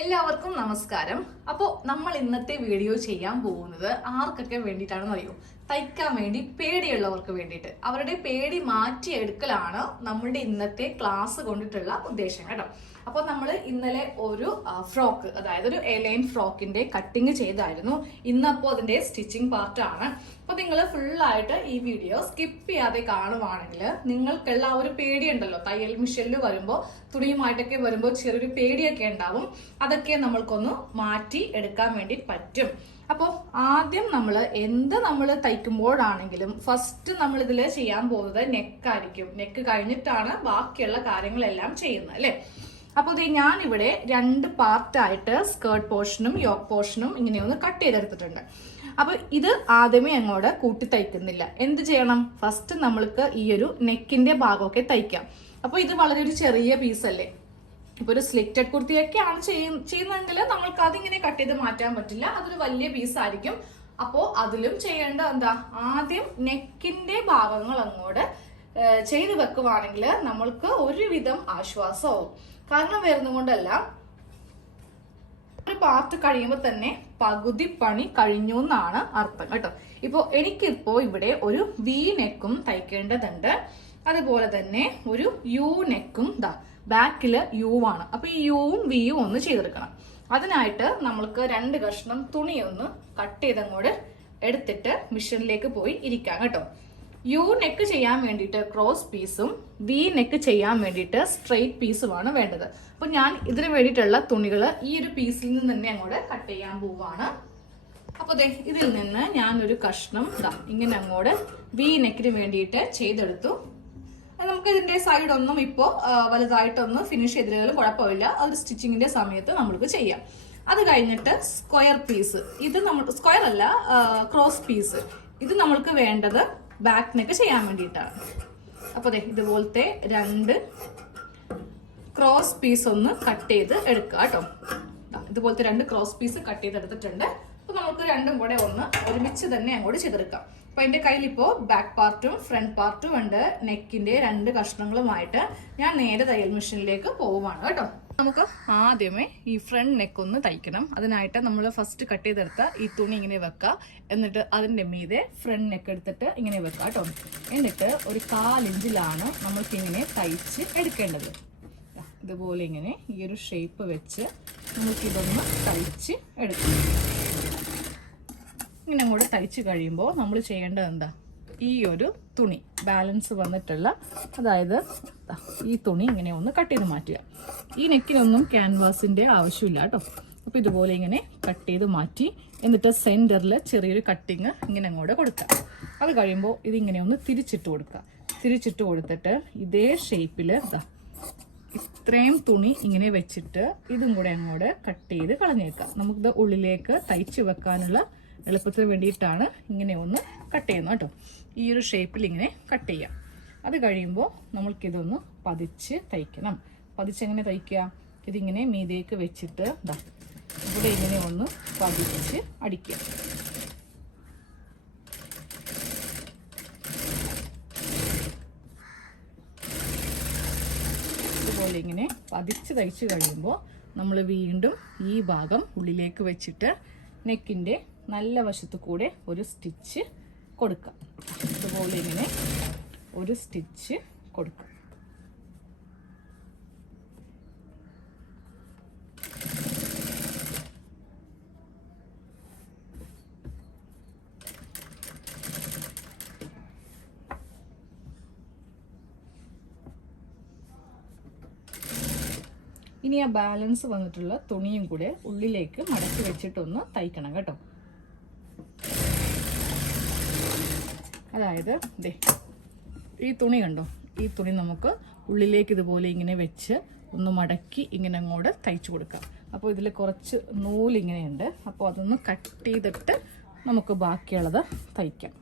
എല്ലാവർക്കും നമസ്കാരം. അപ്പോൾ നമ്മൾ ഇന്നത്തെ വീഡിയോ ചെയ്യാൻ പോകുന്നത് ആർക്കൊക്കെ വേണ്ടിയിട്ടാണെന്ന് അറിയോ? തയ്ക്കാൻ വേണ്ടി പേടിയുള്ളവർക്ക് വേണ്ടിയിട്ട്. അവരുടെ പേടി മാറ്റിയെടുക്കലാണ് നമ്മളുടെ ഇന്നത്തെ ക്ലാസ് കൊണ്ടിട്ടുള്ള ഉദ്ദേശം കേട്ടോ. അപ്പോൾ നമ്മൾ ഇന്നലെ ഒരു ഫ്രോക്ക് അതായത് ഒരു എലൈൻ ഫ്രോക്കിന്റെ കട്ടിങ് ചെയ്തായിരുന്നു. ഇന്നപ്പോൾ അതിന്റെ സ്റ്റിച്ചിങ് പാർട്ടാണ് അപ്പോൾ നിങ്ങൾ ഫുള്ളായിട്ട് ഈ വീഡിയോ സ്കിപ്പ് ചെയ്യാതെ കാണുവാണെങ്കിൽ നിങ്ങൾക്കുള്ള ആ ഒരു പേടിയുണ്ടല്ലോ. തയ്യൽ മിഷനിൽ വരുമ്പോൾ തുണിയുമായിട്ടൊക്കെ വരുമ്പോൾ ചെറിയൊരു പേടിയൊക്കെ ഉണ്ടാവും. അതൊക്കെ നമ്മൾക്കൊന്ന് മാറ്റി എടുക്കാൻ വേണ്ടി പറ്റും. അപ്പോൾ ആദ്യം നമ്മൾ എന്ത് നമ്മൾ തയ്ക്കുമ്പോഴാണെങ്കിലും ഫസ്റ്റ് നമ്മൾ ഇതിൽ ചെയ്യാൻ പോകുന്നത് നെക്കായിരിക്കും നെക്ക് കഴിഞ്ഞിട്ടാണ് ബാക്കിയുള്ള കാര്യങ്ങളെല്ലാം ചെയ്യുന്നത് അല്ലേ? അപ്പോൾ ഞാൻ ഇവിടെ രണ്ട് പാർട്ടായിട്ട് സ്കേർട്ട് പോർഷനും യോക്ക് പോർഷനും ഇങ്ങനെ ഒന്ന് കട്ട് ചെയ്തെടുത്തിട്ടുണ്ട്. അപ്പോൾ ഇത് ആദ്യമേ അങ്ങോട്ട് കൂട്ടി തയ്ക്കുന്നില്ല. എന്ത് ചെയ്യണം? ഫസ്റ്റ് നമ്മൾക്ക് ഈ ഒരു നെക്കിന്റെ ഭാഗമൊക്കെ തയ്ക്കാം. അപ്പോൾ ഇത് വളരെ ഒരു ചെറിയ പീസല്ലേ? ഇപ്പൊ ഒരു സ്ലിറ്റഡ് കുർത്തിയൊക്കെയാണ് ചെയ്യ- ചെയ്യുന്നതെങ്കിൽ നമ്മൾക്ക് അതിങ്ങനെ കട്ട് ചെയ്ത് മാറ്റാൻ പറ്റില്ല. അതൊരു വലിയ പീസ് ആയിരിക്കും അപ്പോൾ അതിലും ചെയ്യേണ്ട എന്താ? ആദ്യം നെക്കിന്റെ ഭാഗങ്ങൾ അങ്ങോട്ട് ചെയ്ത് വെക്കുവാണെങ്കിൽ നമ്മൾക്ക് ഒരുവിധം ആശ്വാസമാവും. കാരണം വരുന്നതുകൊണ്ടല്ല ഒരു പാർട്ട് കഴിയുമ്പോൾ തന്നെ പകുതി പണി കഴിഞ്ഞു എന്നാണ് അർത്ഥം കേട്ടോ. ഇപ്പോൾ എനിക്കിപ്പോ ഇവിടെ ഒരു വി നെക്കും തയ്ക്കേണ്ടതുണ്ട്. അതുപോലെ തന്നെ ഒരു യു നെക്കും ദാ ബാക്കിൽ യു ആണ്. അപ്പൊ ഈ യുവും വിയും ഒന്ന് ചെയ്തെടുക്കണം. അതിനായിട്ട് നമ്മൾക്ക് രണ്ട് കഷ്ണം തുണിയൊന്ന് കട്ട് ചെയ്തങ്ങോട്ട് എടുത്തിട്ട് മിഷനിലേക്ക് പോയി ഇരിക്കാം കേട്ടോ. യു നെക്ക് ചെയ്യാൻ വേണ്ടിയിട്ട് ക്രോസ് പീസും വി നെക്ക് ചെയ്യാൻ വേണ്ടിയിട്ട് സ്ട്രെയിറ്റ് പീസുമാണ് വേണ്ടത്. അപ്പൊ ഞാൻ ഇതിന് വേണ്ടിയിട്ടുള്ള തുണികൾ ഈ ഒരു പീസിൽ നിന്ന് തന്നെ അങ്ങോട്ട് കട്ട് ചെയ്യാൻ പോവാണ്. അപ്പോൾ ഇതിൽ നിന്ന് ഞാൻ ഒരു കഷ്ണം ഇങ്ങനെ അങ്ങോട്ട് വി നെക്കിന് വേണ്ടിയിട്ട് ചെയ്തെടുത്തു. നമുക്ക് ഇതിന്റെ സൈഡ് ഒന്നും ഇപ്പോൾ വലുതായിട്ടൊന്ന് ഫിനിഷ് ചെയ്തില്ലെങ്കിലും കുഴപ്പമില്ല. അത് സ്റ്റിച്ചിങ്ങിന്റെ സമയത്ത് നമ്മൾക്ക് ചെയ്യാം. അത് കഴിഞ്ഞിട്ട് സ്ക്വയർ പീസ് ഇത് നമ്മൾ സ്ക്വയർ അല്ല ക്രോസ് പീസ് ഇത് നമ്മൾക്ക് വേണ്ടത് ബാക്ക് നെക്ക് ചെയ്യാൻ വേണ്ടിയിട്ടാണ്. അപ്പോൾ അതെ ഇതുപോലത്തെ രണ്ട് ക്രോസ് പീസ് ഒന്ന് കട്ട് ചെയ്ത് എടുക്കുക കേട്ടോ. ഇതുപോലത്തെ രണ്ട് ക്രോസ് പീസ് കട്ട് ചെയ്ത് എടുത്തിട്ടുണ്ട്. അപ്പൊ നമുക്ക് രണ്ടും കൂടെ ഒന്ന് ഒരുമിച്ച് തന്നെ അങ്ങോട്ട് ചെയ്തെടുക്കാം അപ്പോൾ എന്റെ കയ്യിൽ ഇപ്പോൾ ബാക്ക് പാർട്ടും ഫ്രണ്ട് പാർട്ടും ഉണ്ട്. നെക്കിന്റെ രണ്ട് കഷ്ണങ്ങളുമായിട്ട് ഞാൻ നേരെ തയ്യൽ മെഷീനിലേക്ക് പോവുകയാണ് കേട്ടോ. നമുക്ക് ആദ്യമേ ഈ ഫ്രണ്ട് നെക്ക് ഒന്ന് തയ്ക്കണം. അതിനായിട്ട് നമ്മൾ ഫസ്റ്റ് കട്ട് ചെയ്തെടുത്ത ഈ തുണി ഇങ്ങനെ വെക്കുക എന്നിട്ട് അതിന്റെ മീതെ ഫ്രണ്ട് നെക്ക് എടുത്തിട്ട് ഇങ്ങനെ വെക്കുക കേട്ടോ. എന്നിട്ട് ഒരു കാലിഞ്ചിലാണ് നമുക്ക് ഇങ്ങനെ തയ്ച്ച് എടുക്കേണ്ടത്. ഇതുപോലെ ഇങ്ങനെ ഈ ഒരു ഷേപ്പ് വെച്ച് നമുക്കിതൊന്ന് തയ്ച്ച് എടുക്കണം ഇങ്ങനെ കൂടെ തയ്ച്ച് കഴിയുമ്പോൾ നമ്മൾ ചെയ്യേണ്ടത് എന്താ? ഈ ഒരു തുണി ബാലൻസ് വന്നിട്ടുള്ള അതായത് ഈ തുണി ഇങ്ങനെ ഒന്ന് കട്ട് ചെയ്ത് മാറ്റുക. ഈ നെക്കിനൊന്നും ക്യാൻവാസിന്റെ ആവശ്യമില്ല കേട്ടോ. അപ്പോൾ ഇതുപോലെ ഇങ്ങനെ കട്ട് ചെയ്ത് മാറ്റി എന്നിട്ട് സെന്ററിൽ ചെറിയൊരു കട്ടിങ് ഇങ്ങനെ അങ്ങോട്ട് കൊടുക്കുക. അത് കഴിയുമ്പോൾ ഇതിങ്ങനെ ഒന്ന് തിരിച്ചിട്ട് കൊടുക്കുക. തിരിച്ചിട്ട് കൊടുത്തിട്ട് ഇതേ ഷേപ്പിൽ ഇതാ ഇത്രയും തുണി ഇങ്ങനെ വെച്ചിട്ട് ഇതും കൂടെ അങ്ങോട്ട് കട്ട് ചെയ്ത് കളഞ്ഞേക്കാം നമുക്കിത് ഉള്ളിലേക്ക് തയ്ച്ച് വെക്കാനുള്ള എളുപ്പത്തിന് വേണ്ടിയിട്ടാണ് ഇങ്ങനെ ഒന്ന് കട്ട് ചെയ്യുന്നത് കേട്ടോ. ഈ ഒരു ഷേപ്പിൽ ഇങ്ങനെ കട്ട് ചെയ്യാം അത് കഴിയുമ്പോൾ നമ്മൾക്കിതൊന്ന് പതിച്ച് തയ്ക്കണം. പതിച്ചെങ്ങനെ തയ്ക്കുക? ഇതിങ്ങനെ മീതേക്ക് വെച്ചിട്ട് ഇതാ ഇവിടെ ഇങ്ങനെ ഒന്ന് പതിച്ച് അടിക്കുക. ഇതുപോലെ ഇങ്ങനെ പതിച്ച് തയ്ച്ച് കഴിയുമ്പോൾ നമ്മൾ വീണ്ടും ഈ ഭാഗം ഉള്ളിലേക്ക് വെച്ചിട്ട് നെക്കിന്റെ നല്ല വശത്ത് കൂടെ ഒരു സ്റ്റിച്ച് കൊടുക്കാം. അതുപോലെ ഇങ്ങനെ ഒരു സ്റ്റിച്ച് കൊടുക്കാം. ഇനി ആ ബാലൻസ് വന്നിട്ടുള്ള തുണിയും കൂടെ ഉള്ളിലേക്ക് മടക്കി വെച്ചിട്ടൊന്ന് തയ്ക്കണം കേട്ടോ. അതായത് ദേ ഈ തുണി കണ്ടോ? ഈ തുണി നമുക്ക് ഉള്ളിലേക്ക് ഇതുപോലെ ഇങ്ങനെ വെച്ച് ഒന്ന് മടക്കി ഇങ്ങനെ അങ്ങോട്ട് തയ്ച്ചു കൊടുക്കാം. അപ്പോൾ ഇതിൽ കുറച്ച് നൂലിങ്ങനെയുണ്ട് അപ്പോൾ അതൊന്ന് കട്ട് ചെയ്തിട്ട് നമുക്ക് ബാക്കിയുള്ളത് തയ്ക്കാം.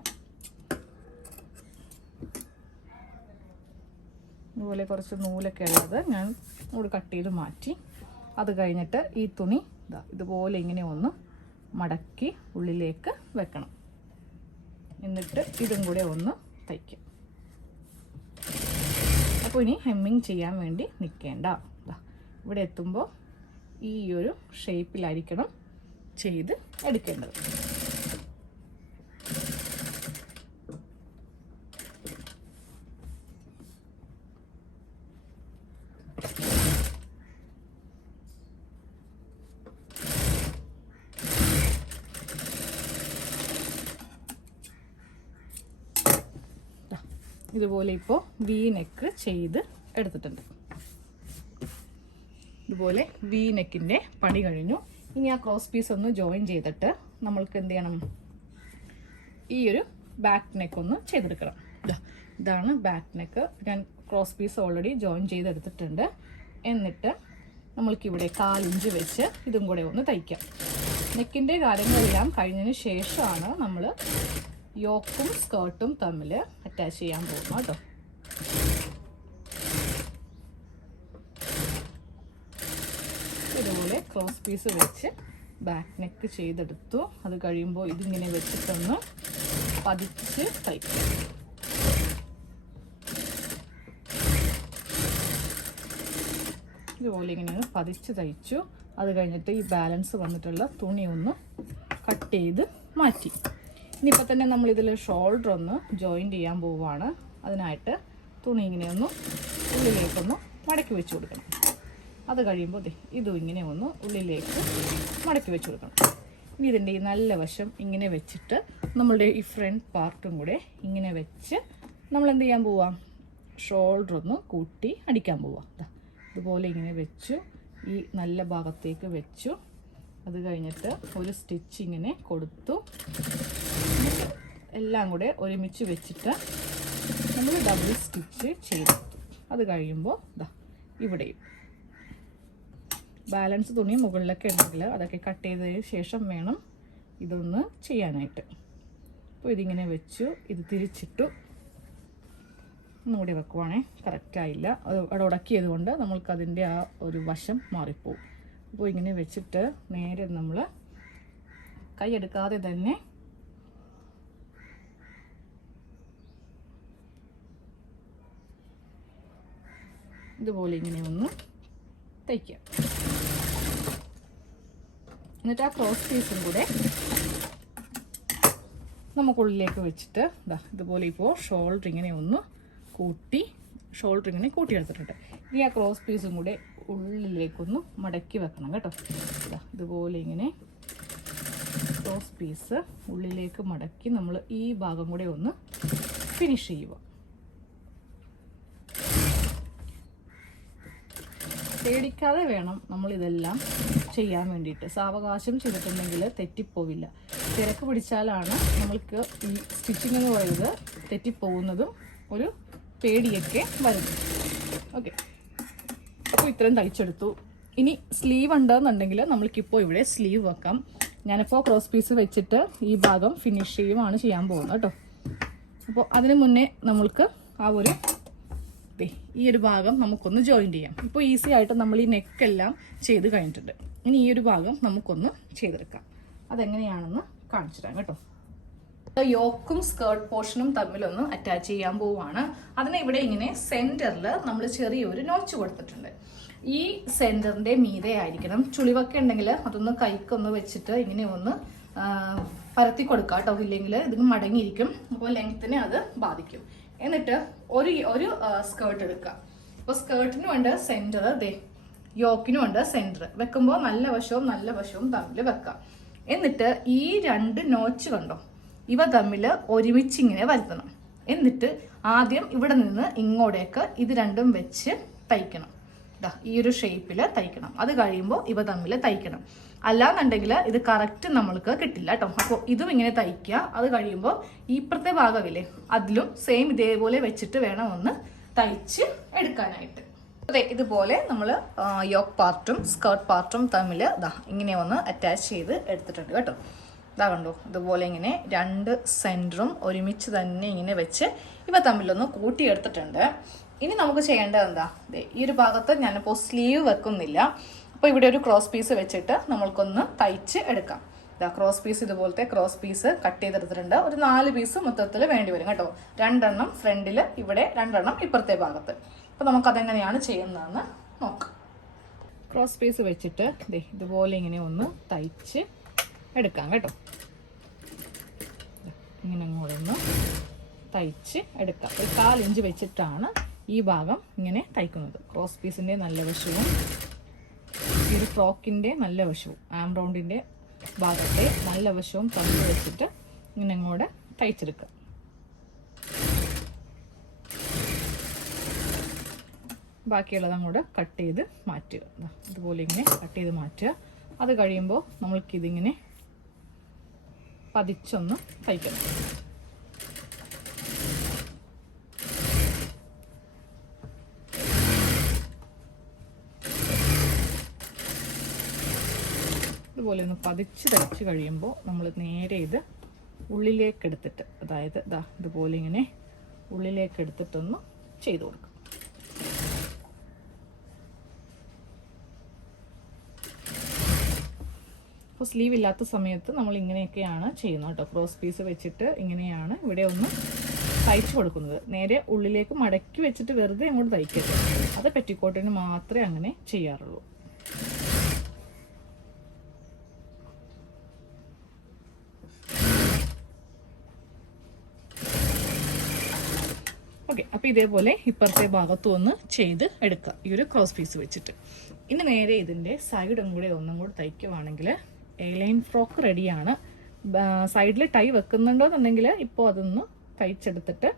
ഇതുപോലെ കുറച്ച് നൂലൊക്കെ ഉള്ളത് ഞാൻ നൂൽ കട്ട് ചെയ്ത് മാറ്റി. അത് കഴിഞ്ഞിട്ട് ഈ തുണി ഇതാ ഇതുപോലെ ഇങ്ങനെ ഒന്ന് മടക്കി ഉള്ളിലേക്ക് വെക്കണം. എന്നിട്ട് ഇതും കൂടെ ഒന്ന് തയ്ക്കും. അപ്പോൾ ഇനി ഹെമ്മിങ് ചെയ്യാൻ വേണ്ടി നിൽക്കേണ്ട ഇവിടെ എത്തുമ്പോൾ ഈ ഒരു ഷേപ്പിലായിരിക്കണം ചെയ്ത് എടുക്കേണ്ടത്. ഇതുപോലെ ഇപ്പോൾ വി നെക്ക് ചെയ്ത് എടുത്തിട്ടുണ്ട്. ഇതുപോലെ വി നെക്കിന്റെ പണി കഴിഞ്ഞു. ഇനി ആ ക്രോസ് പീസ് ഒന്ന് ജോയിൻ ചെയ്തിട്ട് നമ്മൾക്ക് എന്ത് ചെയ്യണം? ഈ ഒരു ബാക്ക് നെക്ക് ഒന്ന് ചെയ്തെടുക്കണം. ഇതാണ് ബാക്ക് നെക്ക് ഞാൻ ക്രോസ് പീസ് ഓൾറെഡി ജോയിൻ ചെയ്തെടുത്തിട്ടുണ്ട്. എന്നിട്ട് നമ്മൾക്കിവിടെ കാലിഞ്ച് വെച്ച് ഇതും കൂടെ ഒന്ന് തയ്ക്കാം. നെക്കിന്റെ കാര്യങ്ങളെല്ലാം കഴിഞ്ഞതിന് ശേഷമാണ് നമ്മൾ യോക്കും സ്കേർട്ടും തമ്മിൽ അറ്റാച്ച് ചെയ്യാൻ പോകുന്നു കേട്ടോ. ഇതുപോലെ ക്രോസ് പീസ് വെച്ച് ബാക്ക് നെക്ക് ചെയ്തെടുത്തു. അത് കഴിയുമ്പോൾ ഇതിങ്ങനെ വെച്ചിട്ടൊന്ന് പതിച്ച് തയ്ക്കും ഇതുപോലെ ഇങ്ങനെ പതിച്ച് തയ്ച്ചു. അത് കഴിഞ്ഞിട്ട് ഈ ബാലൻസ് വന്നിട്ടുള്ള തുണി ഒന്ന് കട്ട് ചെയ്ത് മാറ്റി. ഇനിയിപ്പോൾ തന്നെ നമ്മൾ ഇതിൽ ഷോൾഡർ ഒന്ന് ജോയിൻ ചെയ്യാൻ പോവുകയാണ് അതിനായിട്ട് തുണി ഇങ്ങനെ ഒന്ന് ഉള്ളിലേക്കൊന്ന് മടക്കി വെച്ച് കൊടുക്കണം. അത് കഴിയുമ്പോൾ ഇതും ഇങ്ങനെ ഒന്ന് ഉള്ളിലേക്ക് മടക്കി വെച്ച് കൊടുക്കണം. ഇനി ഇതിന്റെ ഈ നല്ല വശം ഇങ്ങനെ വെച്ചിട്ട് നമ്മളുടെ ഈ ഫ്രണ്ട് പാർട്ടും കൂടെ ഇങ്ങനെ വെച്ച് നമ്മൾ എന്ത് ചെയ്യാൻ പോവാം? ഷോൾഡർ ഒന്ന് കൂട്ടി അടിക്കാൻ പോവാം. ഇതുപോലെ ഇങ്ങനെ വെച്ചു ഈ നല്ല ഭാഗത്തേക്ക് വെച്ചു. അത് കഴിഞ്ഞിട്ട് ഒരു സ്റ്റിച്ച് ഇങ്ങനെ കൊടുത്തു. എല്ലാം കൂടെ ഒരുമിച്ച് വെച്ചിട്ട് നമ്മൾ ഡബിൾ സ്റ്റിച്ച് ചെയ്തു. അത് കഴിയുമ്പോൾ ഇതാ ഇവിടെയും. ബാലൻസ് തുണി മുകളിലൊക്കെ ഉണ്ടെങ്കിൽ അതൊക്കെ കട്ട് ചെയ്തതിന് ശേഷം വേണം ഇതൊന്ന് ചെയ്യാനായിട്ട്. അപ്പോൾ ഇതിങ്ങനെ വെച്ചു ഇത് തിരിച്ചിട്ടു. ഒന്നുകൂടി വെക്കുവാണേ കറക്റ്റായില്ല അത് അവിടെ ഉടക്കിയത് കൊണ്ട് നമ്മൾക്കതിന്റെ ആ ഒരു വശം മാറിപ്പോവും. അപ്പോൾ ഇങ്ങനെ വെച്ചിട്ട് നേരെ നമ്മൾ കൈയെടുക്കാതെ തന്നെ ഇതുപോലെ ഇങ്ങനെ ഒന്ന് തയ്ക്കുക എന്നിട്ട് ആ ക്രോസ് പീസും കൂടെ നമുക്കുള്ളിലേക്ക് വെച്ചിട്ട് ഇതാ ഇതുപോലെ ഇപ്പോൾ ഷോൾഡർ ഇങ്ങനെ ഒന്ന് കൂട്ടി ഷോൾഡർ ഇങ്ങനെ കൂട്ടിയെടുത്തിട്ടുണ്ട് ഇനി ആ ക്രോസ് പീസും കൂടെ ഉള്ളിലേക്കൊന്ന് മടക്കി വെക്കണം കേട്ടോ. ഇതാ ഇതുപോലെ ഇങ്ങനെ ക്രോസ് പീസ് ഉള്ളിലേക്ക് മടക്കി നമ്മൾ ഈ ഭാഗം കൂടെ ഒന്ന് ഫിനിഷ് ചെയ്യുക. പേടിക്കാതെ വേണം നമ്മൾ ഇതെല്ലാം ചെയ്യാൻ വേണ്ടിയിട്ട്. സാവകാശം ചെയ്തിട്ടുണ്ടെങ്കിൽ തെറ്റിപ്പോവില്ല. തിരക്ക് പിടിച്ചാലാണ് നമ്മൾക്ക് ഈ സ്റ്റിച്ചിങ് എന്ന് പറയുന്നത് തെറ്റിപ്പോകുന്നതും ഒരു പേടിയൊക്കെ വരുന്നത് ഓക്കെ. അപ്പോൾ ഇത്രയും തയ്ച്ചെടുത്തു. ഇനി സ്ലീവ് ഉണ്ടെന്നുണ്ടെങ്കിൽ നമ്മൾക്കിപ്പോൾ ഇവിടെ സ്ലീവ് വെക്കാം. ഞാനിപ്പോൾ ക്രോസ് പീസ് വെച്ചിട്ട് ഈ ഭാഗം ഫിനിഷ് ചെയ്യുവാണ് ചെയ്യാൻ പോകുന്നത് കേട്ടോ. അപ്പോൾ അതിന് മുന്നേ നമ്മൾക്ക് ആ ഒരു ഈ ഒരു ഭാഗം നമുക്കൊന്ന് ജോയിൻ ചെയ്യാം. ഇപ്പോൾ ഈസി ആയിട്ട് നമ്മൾ ഈ നെക്കെല്ലാം ചെയ്ത് കഴിഞ്ഞിട്ടുണ്ട്. ഇനി ഈ ഒരു ഭാഗം നമുക്കൊന്ന് ചെയ്തെടുക്കാം. അതെങ്ങനെയാണെന്ന് കാണിച്ചു തരാം കേട്ടോ. യോക്കും സ്കേർട്ട് പോർഷനും തമ്മിലൊന്ന് അറ്റാച്ച് ചെയ്യാൻ പോവുകയാണ് അതിന് ഇവിടെ ഇങ്ങനെ സെന്ററിൽ നമ്മൾ ചെറിയൊരു നോച്ച് കൊടുത്തിട്ടുണ്ട്. ഈ സെന്ററിന്റെ മീതെ ആയിരിക്കണം. ചുളിവൊക്കെ ഉണ്ടെങ്കിൽ അതൊന്ന് കൈക്കൊന്ന് വെച്ചിട്ട് ഇങ്ങനെ ഒന്ന് പരത്തി കൊടുക്കാം കേട്ടോ ഇല്ലെങ്കിൽ ഇതിന് മടങ്ങിയിരിക്കും. അപ്പോൾ ലെങ്ത്തിനെ അത് ബാധിക്കും. എന്നിട്ട് ഒരു ഒരു സ്കേർട്ട് എടുക്കുക. അപ്പോൾ സ്കേർട്ടിനും ഉണ്ട് സെന്റർ ദേ യോക്കിനും ഉണ്ട് സെന്റർ വെക്കുമ്പോൾ നല്ല വശവും നല്ല വശവും തമ്മിൽ വെക്കുക എന്നിട്ട് ഈ രണ്ട് നോച്ച് കണ്ടോ? ഇവ തമ്മിൽ ഒരുമിച്ച് ഇങ്ങനെ വരുത്തണം. എന്നിട്ട് ആദ്യം ഇവിടെ നിന്ന് ഇങ്ങോട്ടേക്ക് ഇത് രണ്ടും വെച്ച് തയ്ക്കണം. ഈ ഒരു ഷേപ്പിൽ തയ്ക്കണം. അത് കഴിയുമ്പോൾ ഇവ തമ്മിൽ തയ്ക്കണം. അല്ലാന്നുണ്ടെങ്കിൽ ഇത് കറക്റ്റ് നമ്മൾക്ക് കിട്ടില്ല കേട്ടോ അപ്പോൾ ഇതും ഇങ്ങനെ തയ്ക്കുക. അത് കഴിയുമ്പോൾ ഇപ്പുറത്തെ ഭാഗമില്ലേ അതിലും സെയിം ഇതേപോലെ വെച്ചിട്ട് വേണം ഒന്ന് തയ്ച്ച് എടുക്കാനായിട്ട്. അതെ ഇതുപോലെ നമ്മൾ യോക്ക് പാർട്ടും സ്കേർട്ട് പാർട്ടും തമ്മിൽ ഇതാ ഇങ്ങനെ ഒന്ന് അറ്റാച്ച് ചെയ്ത് എടുത്തിട്ടുണ്ട് കേട്ടോ. ഇതാ കണ്ടോ ഇതുപോലെ ഇങ്ങനെ രണ്ട് സെന്ററും ഒരുമിച്ച് തന്നെ ഇങ്ങനെ വെച്ച് ഇവ തമ്മിലൊന്ന് കൂട്ടിയെടുത്തിട്ടുണ്ട്. ഇനി നമുക്ക് ചെയ്യേണ്ടത് എന്താ? ഈ ഒരു ഭാഗത്ത് ഞാനിപ്പോൾ സ്ലീവ് വെക്കുന്നില്ല. അപ്പോൾ ഇവിടെ ഒരു ക്രോസ് പീസ് വെച്ചിട്ട് നമ്മൾക്കൊന്ന് തയ്ച്ച് എടുക്കാം. ഇതാ ക്രോസ് പീസ് ഇതുപോലത്തെ ക്രോസ് പീസ് കട്ട് ചെയ്തെടുത്തിട്ടുണ്ട്. ഒരു നാല് പീസ് മൊത്തത്തിൽ വേണ്ടി വരും കേട്ടോ. രണ്ടെണ്ണം ഫ്രണ്ടിൽ ഇവിടെ രണ്ടെണ്ണം ഇപ്പുറത്തെ ഭാഗത്ത്. അപ്പോൾ നമുക്കതെങ്ങനെയാണ് ചെയ്യുന്നതെന്ന് നോക്കാം. ക്രോസ് പീസ് വെച്ചിട്ട് ദേ ഇതുപോലെ ഇങ്ങനെ ഒന്ന് തയ്ച്ച് എടുക്കാം കേട്ടോ. ഇങ്ങനെ അങ്ങോട്ട് ഒന്ന് തയ്ച്ച് എടുക്കാം. ഒരു കാലിഞ്ച് വെച്ചിട്ടാണ് ഈ ഭാഗം ഇങ്ങനെ തയ്ക്കുന്നത്. ക്രോസ് പീസിന്റെ നല്ല വശവും ഒരു ഫ്രോക്കിന്റെ നല്ല വശവും ആംറൗണ്ടിന്റെ ഭാഗത്തെ നല്ല വശവും തന്നു വെച്ചിട്ട് ഇങ്ങനെ അങ്ങോട്ട് തയ്ച്ചെടുക്കുക. ബാക്കിയുള്ളത് അങ്ങോട്ട് കട്ട് ചെയ്ത് മാറ്റുക. ഇതുപോലെ ഇങ്ങനെ കട്ട് ചെയ്ത് മാറ്റുക. അത് കഴിയുമ്പോൾ നമ്മൾക്കിതിങ്ങനെ പതിച്ചൊന്ന് തയ്ക്കണം. ഇതുപോലെ ഒന്ന് പതിച്ച് തയ്ച്ച് കഴിയുമ്പോൾ നമ്മൾ നേരെ ഇത് ഉള്ളിലേക്ക് എടുത്തിട്ട് അതായത് ഇതാ ഇതുപോലെ ഇങ്ങനെ ഉള്ളിലേക്ക് എടുത്തിട്ടൊന്ന് ചെയ്ത് കൊടുക്കും. അപ്പോൾ സ്ലീവ് ഇല്ലാത്ത സമയത്ത് നമ്മൾ ഇങ്ങനെയൊക്കെയാണ് ചെയ്യുന്നത് കേട്ടോ. ക്രോസ് പീസ് വെച്ചിട്ട് ഇങ്ങനെയാണ് ഇവിടെ ഒന്ന് തയ്ച്ചു കൊടുക്കുന്നത്. നേരെ ഉള്ളിലേക്ക് മടക്കി വെച്ചിട്ട് വെറുതെ അങ്ങോട്ട് തയ്ക്കരുത്. അത് പെറ്റിക്കോട്ടിന് മാത്രമേ അങ്ങനെ ചെയ്യാറുള്ളൂ. ഓക്കെ അപ്പോൾ ഇതേപോലെ ഇപ്പുറത്തെ ഭാഗത്തും ഒന്ന് ചെയ്ത് എടുക്കുക. ഈ ഒരു ക്രോസ് പീസ് വെച്ചിട്ട്. ഇനി നേരെ ഇതിന്റെ സൈഡും കൂടെ ഒന്നും കൂടെ തയ്ക്കുവാണെങ്കിൽ ലൈൻ ഫ്രോക്ക് റെഡിയാണ് സൈഡിൽ ടൈ വെക്കുന്നുണ്ടോയെന്നുണ്ടെങ്കിൽ ഇപ്പോൾ അതൊന്ന് തയ്ച്ചെടുത്തിട്ട്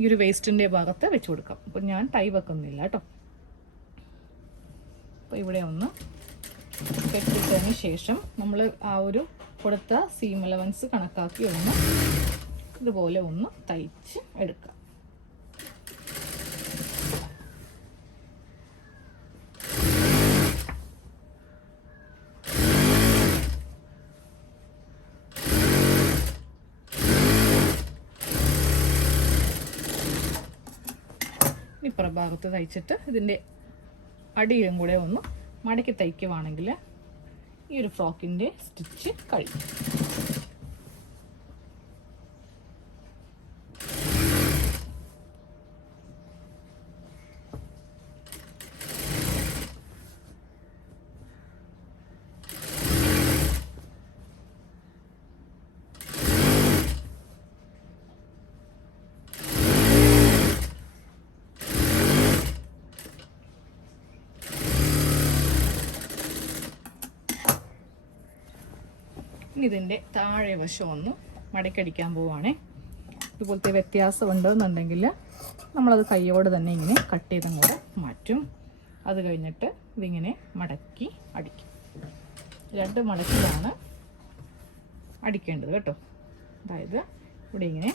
ഈ ഒരു വേസ്റ്റിന്റെ ഭാഗത്ത് വെച്ച് കൊടുക്കാം. അപ്പോൾ ഞാൻ ടൈ വെക്കുന്നില്ല കേട്ടോ. അപ്പോൾ ഇവിടെ ഒന്ന് കെട്ടിട്ടതിന് ശേഷം നമ്മൾ ആ ഒരു കൊടുത്ത സീം അലവൻസ് കണക്കാക്കി ഒന്ന് ഇതുപോലെ ഒന്ന് തയ്ച്ച് എടുക്കാം. ഇപ്പുറ ഭാഗത്ത് തയ്ച്ചിട്ട് ഇതിന്റെ അടിയിലും കൂടെ ഒന്ന് മടക്കി തയ്ക്കുവാണെങ്കിൽ ഈ ഒരു ഫ്രോക്കിന്റെ സ്റ്റിച്ച് കഴിയും. ഇനി ഇതിന്റെ താഴെ വശം ഒന്ന് മടക്കടിക്കാൻ പോവുകയാണേ ഇതുപോലത്തെ വ്യത്യാസം ഉണ്ടെന്നുണ്ടെങ്കിൽ നമ്മളത് കൈയോട് തന്നെ ഇങ്ങനെ കട്ട് ചെയ്ത് കൂടെ മാറ്റും. അത് കഴിഞ്ഞിട്ട് ഇതിങ്ങനെ മടക്കി അടിക്കും. രണ്ട് മടക്കിലാണ് അടിക്കേണ്ടത് കേട്ടോ. അതായത് ഇവിടെ ഇങ്ങനെ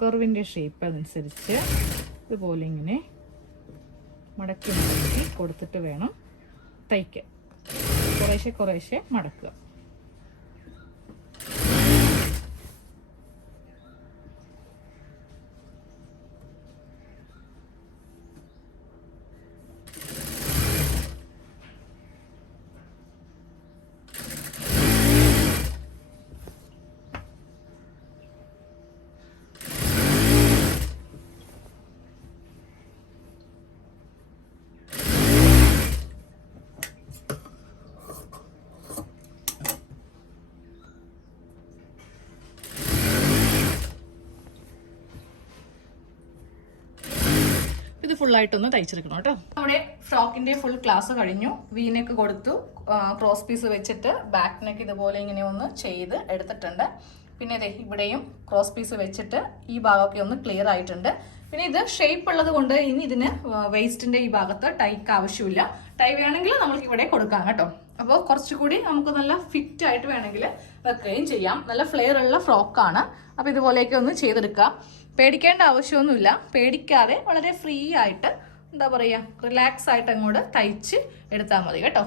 കർവിന്റെ ഷേപ്പ് അതനുസരിച്ച് ഇതുപോലെ ഇങ്ങനെ മടക്കി മടക്കി കൊടുത്തിട്ട് വേണം തയ്ക്കാൻ. കുറേശ്ശെ കുറേശ്ശെ മടക്കുക. ഫുള്ളായിട്ടൊന്ന് തയ്ച്ചെടുക്കണം കേട്ടോ. നമ്മുടെ ഫ്രോക്കിന്റെ ഫുൾ ക്ലാസ് കഴിഞ്ഞു. വീനെക്ക് കൊടുത്തു. ക്രോസ് പീസ് വെച്ചിട്ട് ബാക്ക് നെക്ക് ഇതുപോലെ ഇങ്ങനെ ഒന്ന് ചെയ്ത് എടുത്തിട്ടുണ്ട്. പിന്നെ ഇതേ ഇവിടെയും ക്രോസ് പീസ് വെച്ചിട്ട് ഈ ഭാഗമൊക്കെ ഒന്ന് ക്ലിയർ ആയിട്ടുണ്ട്. പിന്നെ ഇത് ഷേപ്പ് ഉള്ളത് കൊണ്ട് ഇനി ഇതിന് വേസ്റ്റിന്റെ ഈ ഭാഗത്ത് ടൈക്ക് ആവശ്യമില്ല. ടൈ വേണമെങ്കിൽ നമുക്ക് ഇവിടെ കൊടുക്കാം കേട്ടോ. അപ്പോൾ കുറച്ചുകൂടി നമുക്ക് നല്ല ഫിറ്റ് ആയിട്ട് വേണമെങ്കിൽ വെക്കുകയും ചെയ്യാം. നല്ല ഫ്ലെയർ ഉള്ള ഫ്രോക്കാണ് അപ്പോൾ ഇതുപോലെയൊക്കെ ഒന്ന് ചെയ്തെടുക്കാം. പേടിക്കേണ്ട ആവശ്യമൊന്നുമില്ല. പേടിക്കാതെ വളരെ ഫ്രീ ആയിട്ട് എന്താ പറയുക റിലാക്സ് ആയിട്ട് അങ്ങോട്ട് തയ്ച്ച് എടുത്താൽ മതി. കേട്ടോ?